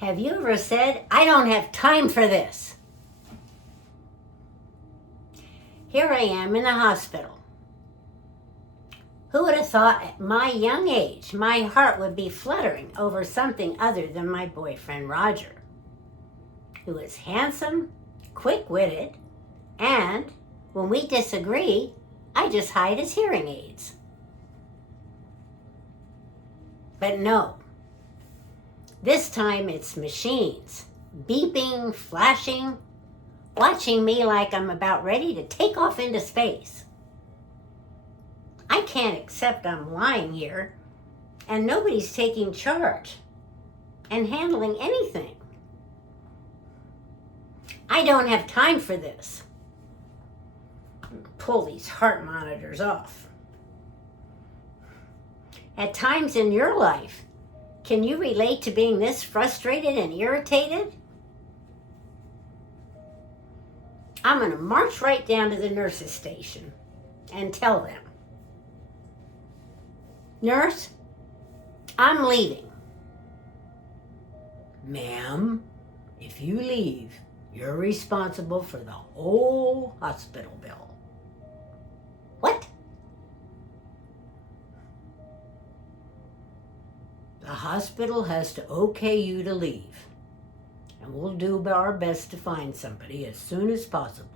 Have you ever said, I don't have time for this? Here I am in the hospital. Who would have thought at my young age my heart would be fluttering over something other than my boyfriend Roger, who is handsome, quick-witted, and when we disagree, I just hide his hearing aids. But no, this time it's machines, beeping, flashing, watching me like I'm about ready to take off into space. I can't accept I'm lying here and nobody's taking charge and handling anything. I don't have time for this. Pull these heart monitors off. At times in your life, can you relate to being this frustrated and irritated? I'm going to march right down to the nurse's station and tell them, Nurse, I'm leaving. Ma'am, if you leave, you're responsible for the whole hospital bill. What? The hospital has to okay you to leave, and we'll do our best to find somebody as soon as possible.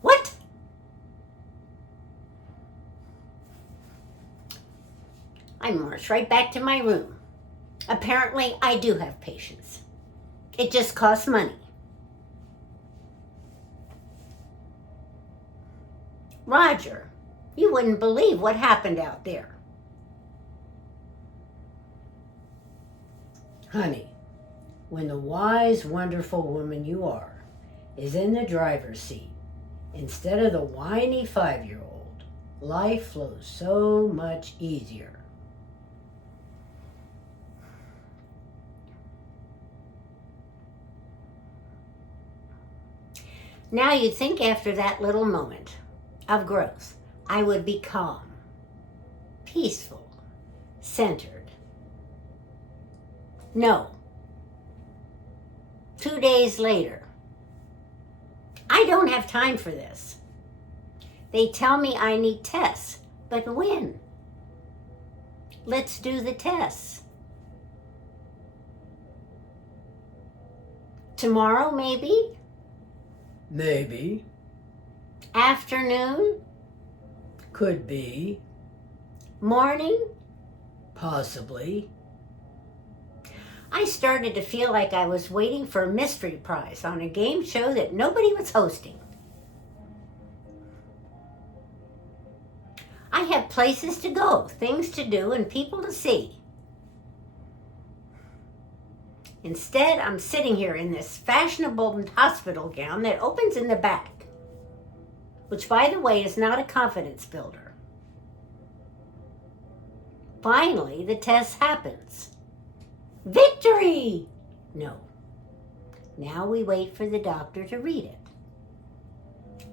What? I march right back to my room. Apparently, I do have patience. It just costs money. Roger, you wouldn't believe what happened out there. Honey, when the wise, wonderful woman you are is in the driver's seat, instead of the whiny 5-year-old, life flows so much easier. Now you'd think after that little moment of growth, I would be calm, peaceful, centered. No. 2 days later, I don't have time for this. They tell me I need tests, but when? Let's do the tests. Tomorrow, maybe? Maybe. Afternoon? Could be. Morning? Possibly. I started to feel like I was waiting for a mystery prize on a game show that nobody was hosting. I had places to go, things to do, and people to see. Instead, I'm sitting here in this fashionable hospital gown that opens in the back, which, by the way, is not a confidence builder. Finally, the test happens. Victory! No. Now we wait for the doctor to read it.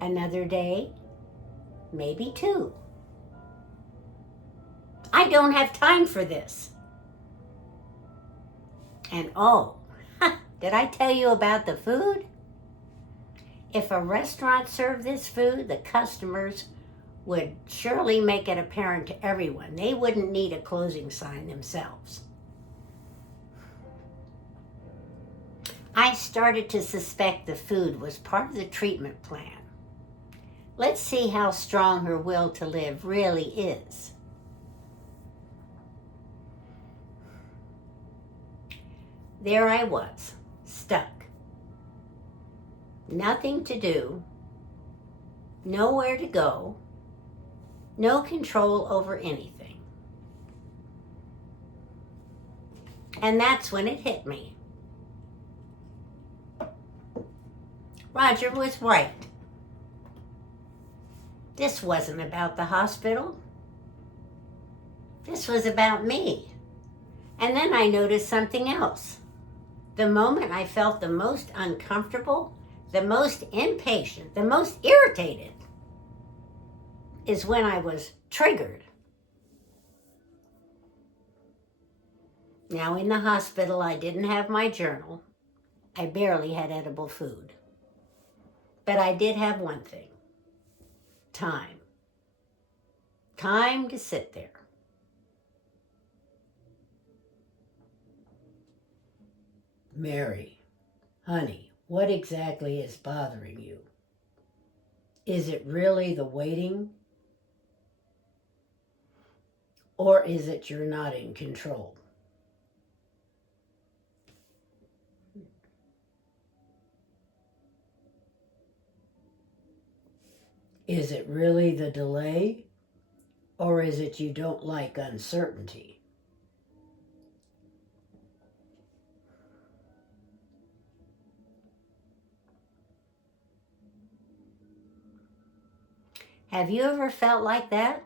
Another day, maybe 2. I don't have time for this. And oh, did I tell you about the food? If a restaurant served this food, the customers would surely make it apparent to everyone. They wouldn't need a closing sign themselves. I started to suspect the food was part of the treatment plan. Let's see how strong her will to live really is. There I was, stuck. Nothing to do, nowhere to go, no control over anything. And that's when it hit me. Roger was right. This wasn't about the hospital. This was about me. And then I noticed something else. The moment I felt the most uncomfortable, the most impatient, the most irritated, is when I was triggered. Now, in the hospital, I didn't have my journal. I barely had edible food. But I did have one thing: time. Time to sit there. Mary, honey, what exactly is bothering you? Is it really the waiting? Or is it you're not in control? Is it really the delay? Or is it you don't like uncertainty? Have you ever felt like that?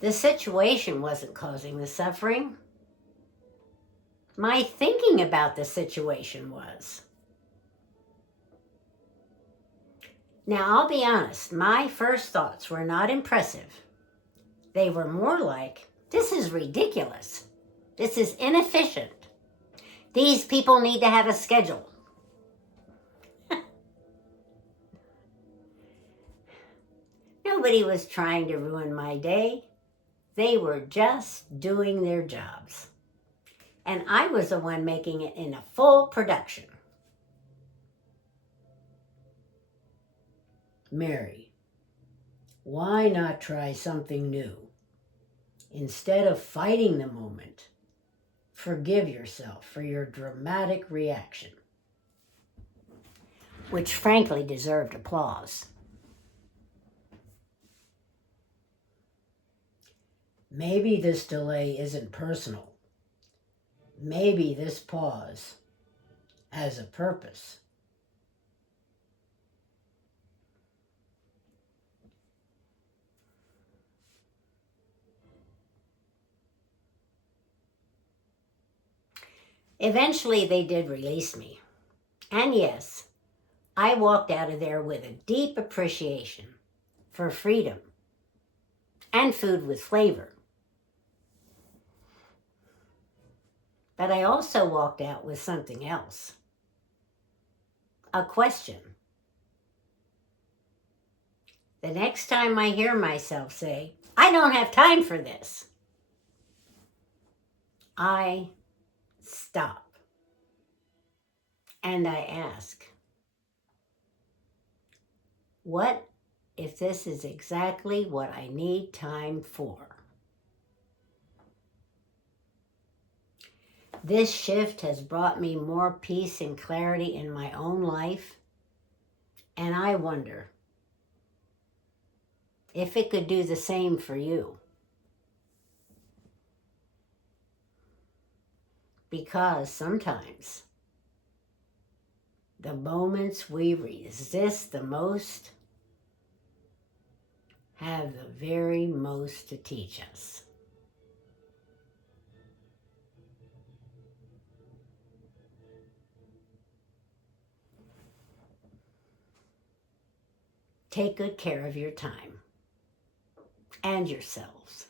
The situation wasn't causing the suffering. My thinking about the situation was. Now, I'll be honest, my first thoughts were not impressive. They were more like, this is ridiculous. This is inefficient. These people need to have a schedule. Nobody was trying to ruin my day. They were just doing their jobs. And I was the one making it in a full production. Mary, why not try something new? Instead of fighting the moment, forgive yourself for your dramatic reaction, which frankly deserved applause. Maybe this delay isn't personal. Maybe this pause has a purpose. Eventually, they did release me. And yes, I walked out of there with a deep appreciation for freedom and food with flavor. But I also walked out with something else. A question. The next time I hear myself say, I don't have time for this, I stop and I ask, what if this is exactly what I need time for? This shift has brought me more peace and clarity in my own life, and I wonder if it could do the same for you. Because sometimes the moments we resist the most have the very most to teach us. Take good care of your time and yourselves.